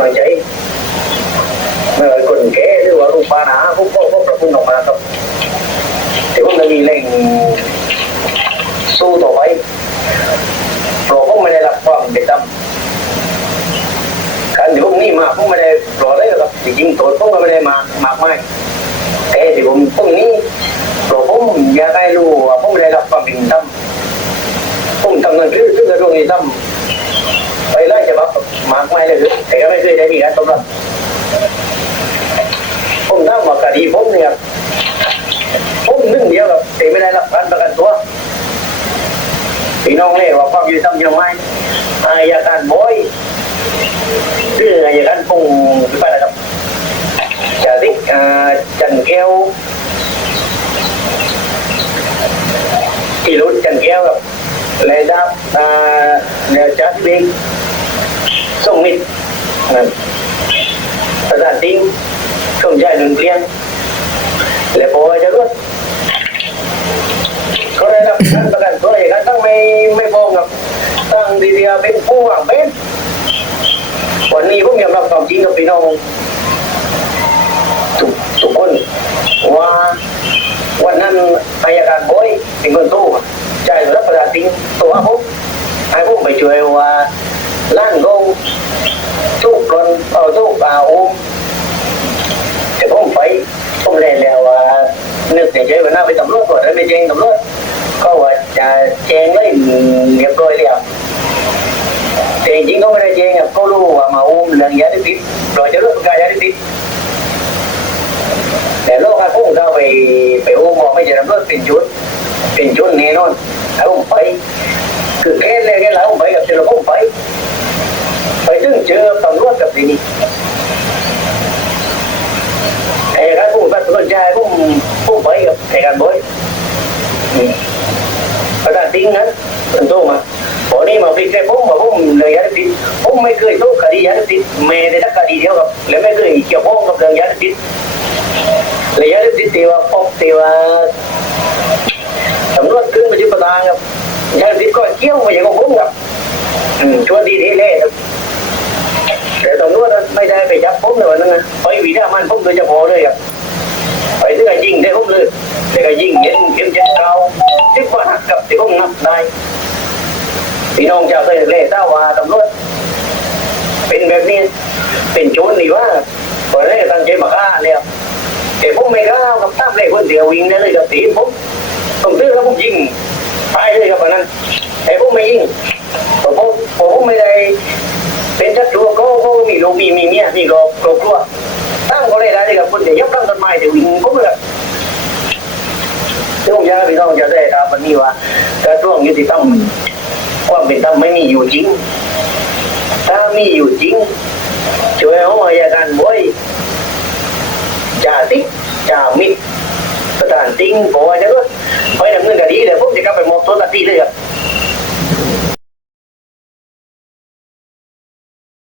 วางใจเมื่อคนแก่หรือว่าลูกปานาพวกพวกพวกประพุ่งออกมาครับแต่ผมจะมีแรงสู้ต่อไปเพราะผมไม่ได้รับความเป็นธรรมการที่ผมนี่มาผมไม่ได้ปล่อยเลยครับจริงๆตัวผมก็ไม่ได้มามากมายแต่ที่ผมตรงนี้เพราะผมอยากให้รู้ว่าผมไม่ได้รับความเป็นธรรมผมทำเงินซื้อซื้อกระทรวงนี้ทำไปไล่จะบับ มากไม่เลยแต่ก็ไม่เคยได้ดีนะสำหรับผมตั้งว่าคดีผมเนี่ยผมนึ่งเดียวกับแต่ไม่ได้รับการประกันตัวพี่น้องเรียว่าความยุติธรรมยังไม่อายการบอยหรืออายการปงไปนะครับจะติกจันแก้วที่รุ่นจันแก้วกับเลยดับเดี๋ยวจัดเบง ส่งมิตรประสานติ้งส่งใจหนึ่งเปลี่ยนและพอจะรถก็ได้รับการประกันตัวเองตั้งไม่ไม่พองกับตั้งดีเดียเป็นผู้วางเป็นวันนี้ผมยอมรับความจริงกับพี่น้องทุกทุกคนว่าวันนั้นอายการบอยเป็นคนตู้ใจรับประสานติ้งตัวผมให้ผมไปช่วยว่าล้านกงทุกคนเอาทุกอาอุ้มแต่ผมไปผมเล่นแล้วว่า นึกในใจว่าน่าไปตำรวจก่อนแล้วไปแจ้งตำรวจก็ว่าจะแจ้งเลยเรียบร้อยแล้วแต่จริงก็ไม่ได้แจ้งก็รู้ว่ามาอุ้มเรื่องยาเสพติดปล่อยจะเลิกการยาเสพติดแต่โลกให้พุ่งเข้าไปไปอุ้มบอกไม่ใช่ตำรวจเป็นชุด เป็นชุดแน่นอนให้ผมไป คือแค่เลยแค่หลังผมไปกับเจอผมไป ไปถึงเจอตำรวจกับที่นี่ไอ้การผมตัดสินใจผมผมไปกับไอ้การบอยาศทิ้ง นั้นเป็นตัวมาพอนี้มาพิจารณาผมว่าผมเลยยาเสพติดผมไม่เคยโทษคดียาเสพติดไม่ได้ทักคดีเดียวกับและไม่เคยเกี่ยวข้องกับเรื่องยาเสพติดเลยยาเสพติดเที่ว่าพบที่ว่าตำรวจขึ้นมาจุดประทานครับยาเสพติดก็เกี่ยวมาอย่างของผมครับชวนดีทีเล่ครับแต่ตำรวจไม่ได้ไปจับผมเลยวันนั้นนะไปวิดามันผมโดยเฉพาะเลยครับ ไปที่ก็ยิงได้ผมเลยแต่ก็ยิงเย็นเข็มเจ็ดเก้าสิบกว่าหักกับที่ผมนับได้พี่น้องชาวไทยเล่เต้าว่าตำรวจเป็นแบบนี้เป็นโจรนี่ว่าพอได้ตั้งใจมาฆ่าเนี่ยแต่ผมไม่ฆ่ากับตามเลยคนเดียววิ่งได้เลยกับตีผมผมซื้อแล้วผมยิงตายเลยครับวันนั้นแต่ผมไม่ยิงผมผมผมไม่ได้ เป็นชัดตัวก็ก็มีลูกมีมีเมียมีก็ครอบครัวตั้งก็เลยได้เลยกับ คนเดียวยับตั้งต้นไม้เดี๋ยววิ่งก็เลยที่ผมอยาพี่น้องจะได้ตามมันนี่ว่าการร่วงยุติธรรมความเป็นธรรมไม่มีอยู่จริง ถ้ามีอยู่จริงช่วยเอาอายการบอยจ่าติ๊กจ่ามิดประธานติ้งพอจะก็ไปดำเนินคดีเลยผมจะกลับไปมอบตัวตัดที่เลยครับ